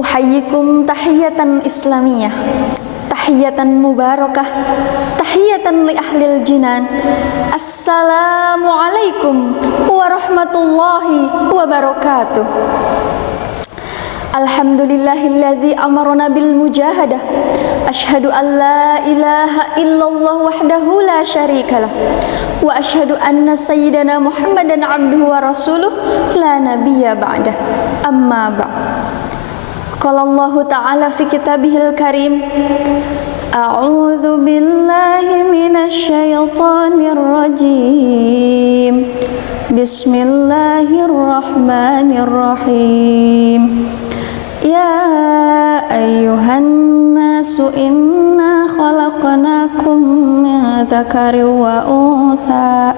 Uhayyikum tahiyatan islamiyah, tahiyatan mubarakah, tahiyatan li ahlil jinan. Assalamualaikum warahmatullahi wabarakatuh. Alhamdulillahilladzi amarna bil mujahadah. Asyhadu an la ilaha illallah wahdahu la syarikalah. Wa asyhadu anna sayyidana Muhammadan abduhu wa rasuluh la nabiyya ba'dah. Amma ba'd. Qala Allah Ta'ala fi kitabihil karim. A'udzu billahi minasy syaithanir rajim. Bismillahirrahmanirrahim. Ya ayyuhan nasu inna khalaqnakum min dzakarin wa untha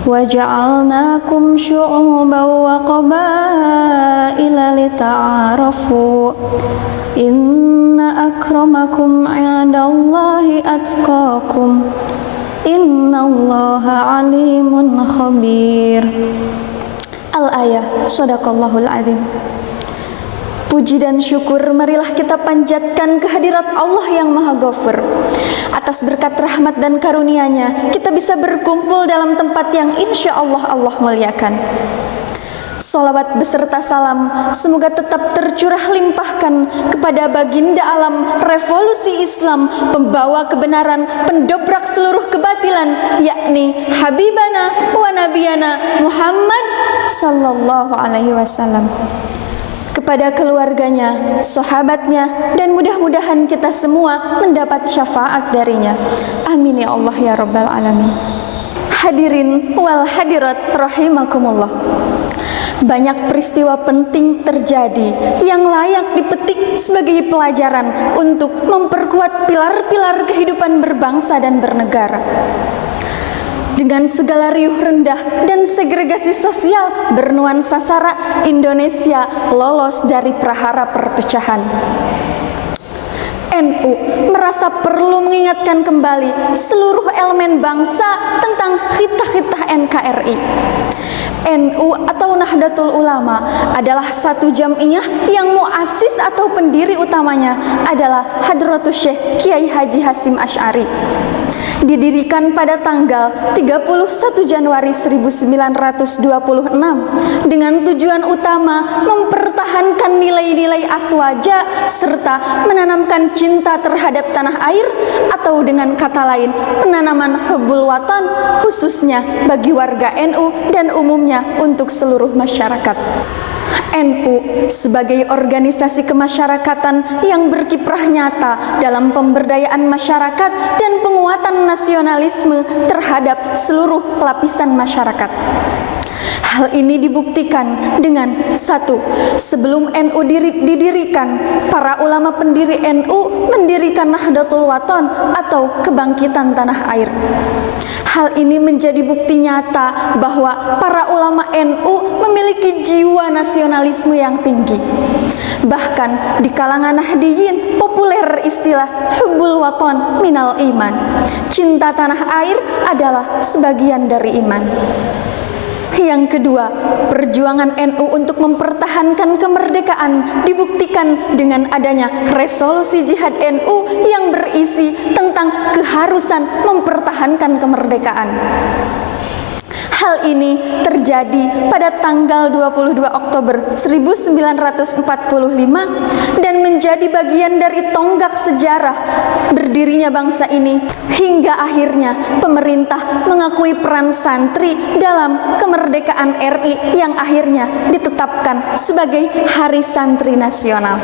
wa ja'alnakum syu'uban wa qabaila lita'arafu. Inna akramakum 'indallahi atqakum. Innallaha alimun khabir. Al-ayah. Shadaqallahul azim. Puji dan syukur marilah kita panjatkan kehadirat Allah yang Maha Ghafur. Atas berkat rahmat dan karunia-Nya, kita bisa berkumpul dalam tempat yang insya Allah Allah muliakan. Salawat beserta salam semoga tetap tercurah limpahkan kepada baginda alam revolusi Islam, pembawa kebenaran, pendobrak seluruh kebatilan, yakni Habibana wa Nabiyana Muhammad sallallahu alaihi wasallam. Kepada keluarganya, sahabatnya, dan mudah-mudahan kita semua mendapat syafaat darinya. Amin ya Allah ya Rabbal Alamin. Hadirin wal hadirat rahimakumullah. Banyak peristiwa penting terjadi yang layak dipetik sebagai pelajaran untuk memperkuat pilar-pilar kehidupan berbangsa dan bernegara. Dengan segala riuh rendah dan segregasi sosial bernuansa sara, Indonesia lolos dari prahara perpecahan. NU merasa perlu mengingatkan kembali seluruh elemen bangsa tentang khitah-khitah NKRI. NU atau Nahdlatul Ulama adalah satu jam'iyah yang muassis atau pendiri utamanya adalah Hadratus Syekh Kiai Haji Hasyim Asy'ari. Didirikan pada tanggal 31 Januari 1926 dengan tujuan utama mempertahankan nilai-nilai aswaja serta menanamkan cinta terhadap tanah air, atau dengan kata lain penanaman hubbul watan khususnya bagi warga NU dan umumnya untuk seluruh masyarakat. NU sebagai organisasi kemasyarakatan yang berkiprah nyata dalam pemberdayaan masyarakat dan penguatan nasionalisme terhadap seluruh lapisan masyarakat. Hal ini dibuktikan dengan satu, sebelum NU didirikan, para ulama pendiri NU mendirikan Nahdlatul Watan atau kebangkitan tanah air. Hal ini menjadi bukti nyata bahwa para ulama NU memiliki jiwa nasionalisme yang tinggi. Bahkan di kalangan Nahdiyin populer istilah hubbul watan minal iman. Cinta tanah air adalah sebagian dari iman. Yang kedua, perjuangan NU untuk mempertahankan kemerdekaan dibuktikan dengan adanya resolusi jihad NU yang berisi tentang keharusan mempertahankan kemerdekaan. Hal ini terjadi pada tanggal 22 Oktober 1945 dan menjadi bagian dari tonggak sejarah berdirinya bangsa ini, hingga akhirnya pemerintah mengakui peran santri dalam kemerdekaan RI yang akhirnya ditetapkan sebagai Hari Santri Nasional.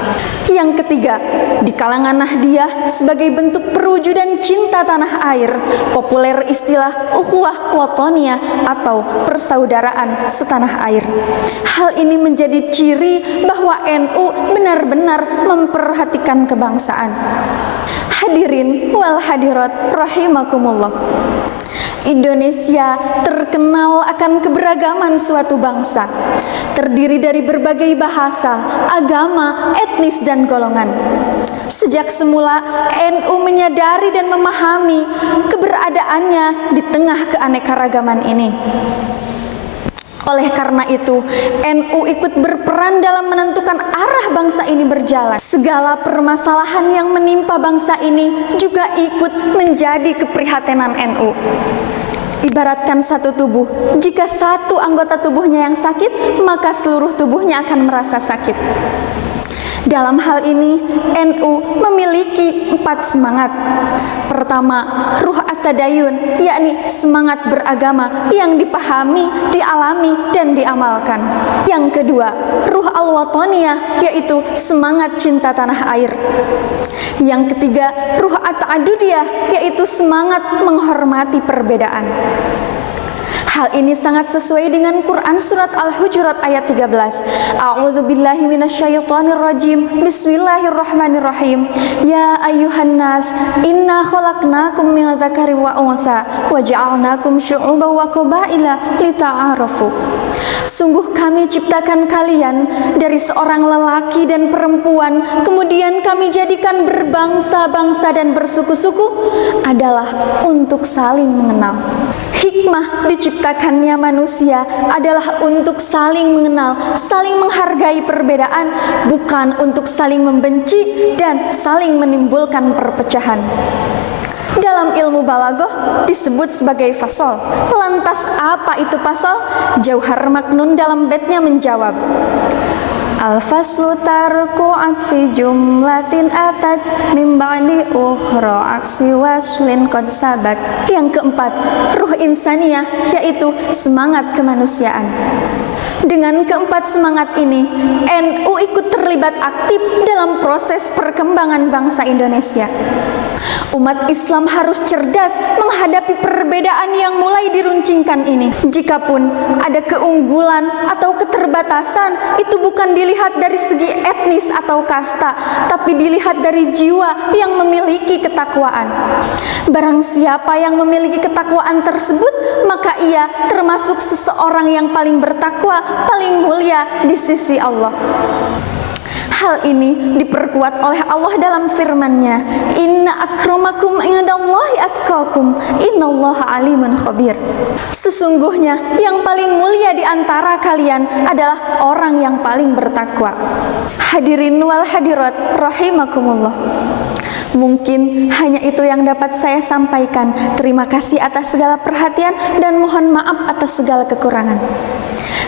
Yang ketiga, di kalangan Nahdiyah sebagai bentuk perwujudan cinta tanah air, populer istilah ukhuwah watoniyah atau persaudaraan setanah air. Hal ini menjadi ciri bahwa NU benar-benar memperhatikan kebangsaan. Hadirin wal hadirat rahimakumullah. Indonesia terkenal akan keberagaman suatu bangsa, terdiri dari berbagai bahasa, agama, etnis, dan golongan. Sejak semula, NU menyadari dan memahami keberadaannya di tengah keanekaragaman ini. Oleh karena itu, NU ikut berperan dalam menentukan arah bangsa ini berjalan. Segala permasalahan yang menimpa bangsa ini juga ikut menjadi keprihatinan NU. Ibaratkan satu tubuh, jika satu anggota tubuhnya yang sakit, maka seluruh tubuhnya akan merasa sakit. Dalam hal ini, NU memiliki 4 semangat. Pertama, ruh at-tadayun, yakni semangat beragama yang dipahami, dialami, dan diamalkan. Yang kedua, ruh al-wataniyah, yaitu semangat cinta tanah air. Yang ketiga, ruh at-ta'adudiyah, yaitu semangat menghormati perbedaan. Hal ini sangat sesuai dengan Quran surat Al-Hujurat ayat 13. A'udzu billahi minasyaitonir rajim. Bismillahirrahmanirrahim. Ya ayyuhan nas, inna khalaqnakum min dzakarin wa untha wa ja'alnakum syu'uban wa qabaila lita'arafu. Sungguh kami ciptakan kalian dari seorang lelaki dan perempuan, kemudian kami jadikan berbangsa-bangsa dan bersuku-suku adalah untuk saling mengenal. Hikmah diciptakannya manusia adalah untuk saling mengenal, saling menghargai perbedaan, bukan untuk saling membenci dan saling menimbulkan perpecahan. Dalam ilmu balaghah disebut sebagai fasol. Lantas apa itu fasol? Jauhar Maknun dalam baitnya menjawab, al-faslu tarku atfi jumlatin ataj min ba'di ukhra aksi waslin qad sabat. Yang keempat, ruh insaniyah, yaitu semangat kemanusiaan. Dengan keempat semangat ini, NU ikut terlibat aktif dalam proses perkembangan bangsa Indonesia. Umat Islam harus cerdas menghadapi perbedaan yang mulai diruncingkan ini. Jikapun ada keunggulan atau keterbatasan, itu bukan dilihat dari segi etnis atau kasta, tapi dilihat dari jiwa yang memiliki ketakwaan. Barang siapa yang memiliki ketakwaan tersebut, maka ia termasuk seseorang yang paling bertakwa, paling mulia di sisi Allah. Hal ini diperkuat oleh Allah dalam firman-Nya, inna akramakum indallahi atqakum, innallaha alimun khabir. Sesungguhnya yang paling mulia di antara kalian adalah orang yang paling bertakwa. Hadirin wal hadirat rahimakumullah. Mungkin hanya itu yang dapat saya sampaikan. Terima kasih atas segala perhatian dan mohon maaf atas segala kekurangan.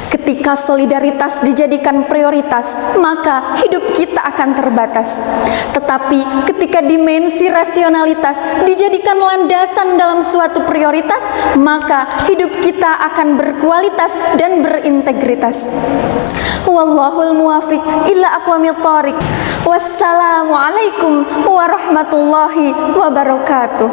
Ketika solidaritas dijadikan prioritas, maka hidup kita akan terbatas. Tetapi ketika dimensi rasionalitas dijadikan landasan dalam suatu prioritas, maka hidup kita akan berkualitas dan berintegritas. Wallahul muwafiq ila aqwamit thoriq. Wassalamualaikum warahmatullahi wabarakatuh.